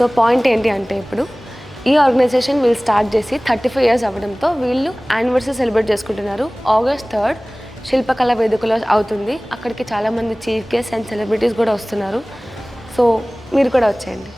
So point ఏంటి అంటే ఇప్పుడు ఈ ఆర్గనైజేషన్ వీళ్ళు స్టార్ట్ చేసి 35 years అవ్వడంతో వీళ్ళు యానివర్సరీ సెలబ్రేట్ చేసుకుంటున్నారు. August 3rd శిల్పకళా వేదికలో అవుతుంది. అక్కడికి చాలామంది చీఫ్ గెస్ట్ అండ్ సెలబ్రిటీస్ కూడా వస్తున్నారు. సో మీరు కూడా వచ్చేయండి.